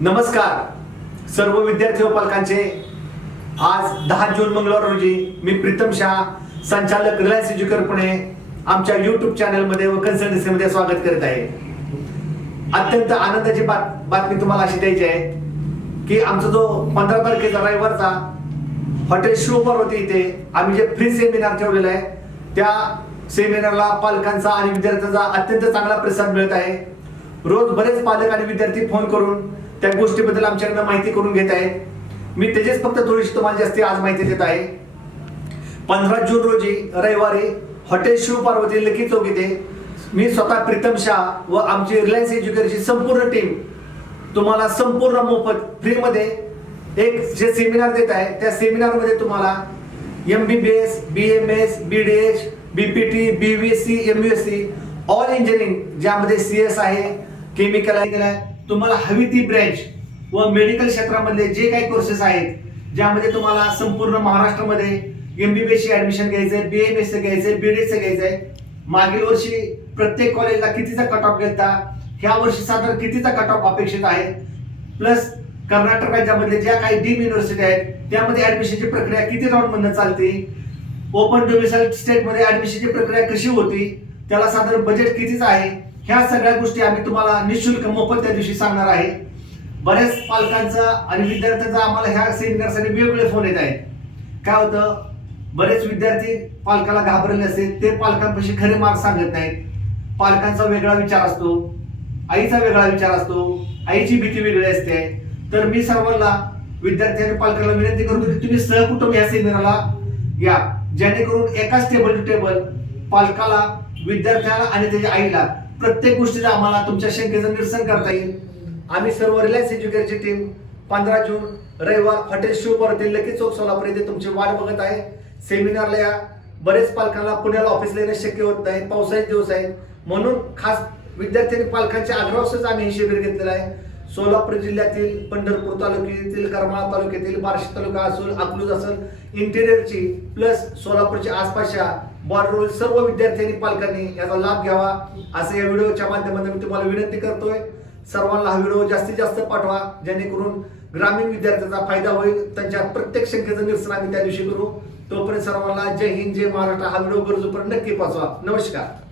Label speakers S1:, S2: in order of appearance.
S1: नमस्कार. सर्व विद्यार्थी व पालकांचे आज दहा जून मंगळवार रोजी मी प्रीतम शाह संचालक रिलायन्स एज्युकर पुणे आमच्या युट्यूब चॅनलमध्ये व कन्सल्टन्सीमध्ये स्वागत करीत आहे. अत्यंत आनंदाची बात बातमी तुम्हाला अशी द्यायची आहे की आमचा जो पंधरा तारखेचा रविवारचा हॉटेल शिव होते इथे. आम्ही जे फ्री सेमिनार ठेवलेला आहे त्या सेमिनारला पालकांचा आणि विद्यार्थ्यांचा अत्यंत चांगला प्रतिसाद मिळत आहे. रोज बरेच पालक आणि विद्यार्थी फोन करून त्या गोष्टीबद्दल आमच्याकडनं माहिती करून घेत आहे मी त्याचेच फक्त थोडीशी तुम्हाला जास्ती आज माहिती देत आहे. पंधरा जून रोजी रविवारी हॉटेल शिव पार्वती लकी चौक इथे मी स्वतः प्रीतम शाह व आमची रिलायन्स एज्युकेशनची संपूर्ण टीम तुम्हाला संपूर्ण मोफत फ्रीमध्ये एक जे सेमिनार देत आहे त्या सेमिनारमध्ये तुम्हाला M B B S B M S B D H B P T B V C M U S C all engineering ज्यामध्ये सी एस आहे केमिकल आहे तुम्हाला हवी ती ब्रँच व मेडिकल क्षेत्रामधले जे काही कोर्सेस आहेत ज्यामध्ये तुम्हाला संपूर्ण महाराष्ट्रामध्ये एमबीबीएस ची ऍडमिशन घ्यायचंय बी एम एस घ्यायचंय बी डी एस घ्यायचंय. मागील वर्षी प्रत्येक कॉलेजला कितीचा कट ऑफ घेता ह्या वर्षी साधारण कितीचा कट ऑफ अपेक्षित आहे? प्लस कर्नाटक राज्यामध्ये ज्या काही डीम युनिव्हर्सिटी आहेत त्यामध्ये ऍडमिशनची प्रक्रिया किती राऊंडमधनं चालते? ओपन डोमिसाईल स्टेटमध्ये ऍडमिशनची प्रक्रिया कशी होती? त्याला साधारण बजेट कितीच आहे? ह्या सगळ्या गोष्टी आम्ही तुम्हाला निशुल्क मोफत त्या दिवशी सांगणार आहे. बऱ्याच पालकांचा आणि विद्यार्थ्यांचा आम्हाला ह्या सेमिनारसाठी वेगवेगळे फोन येत आहेत. काय होतं? बरेच विद्यार्थी पालकाला घाबरले असते ते पालकांपाशी खरे मार्क सांगत नाहीत. पालकांचा वेगळा विचार असतो आईचा वेगळा विचार असतो आईची भीती वेगळी असते. तर मी सर्वांना विद्यार्थी आणि पालकाला विनंती करतो की तुम्ही सहकुटुंब या सेमिनारला या जेणेकरून एकाच टेबल टू टेबल पालकाला विद्यार्थ्याला आणि त्याच्या आईला प्रत्येक गोष्टीचं आम्हाला तुमच्या शंकेचं निरसन करता येईल. आम्ही सर्व रिलायन्स एज्युकेशनची टीम पंधरा जून रविवार हॉटेल शिव लगेच लकी चौक सोलापूर येथे तुमची वाट बघत आहे. सेमिनारला या. बरेच पालकांना पुण्याला ऑफिसला येणं शक्य होत नाही. पावसाळी दिवस आहेत. म्हणून खास विद्यार्थी आणि पालकांच्या आग्रहासच आम्ही हे शिबिर घेतलेलं आहे. सोलापूर जिल्ह्यातील पंढरपूर तालुक्यातील करमाळा तालुक्यातील बार्शी तालुका असेल अकलूज असेल इंटेरियरची प्लस सोलापूरच्या आसपासच्या बॉर्डरवरील सर्व विद्यार्थी आणि पालकांनी याचा लाभ घ्यावा. असं या व्हिडिओच्या माध्यमातून मी तुम्हाला विनंती करतोय. सर्वांना हा व्हिडिओ जास्तीत जास्त पाठवा जेणेकरून ग्रामीण विद्यार्थ्यांचा फायदा होईल. त्यांच्या प्रत्येक शंकेचं निरसन आम्ही त्या दिवशी करू. तोपर्यंत सर्वांना जय हिंद जय महाराष्ट्र. हा व्हिडिओ गरजूपर्यंत नक्की पाचवा नमस्कार.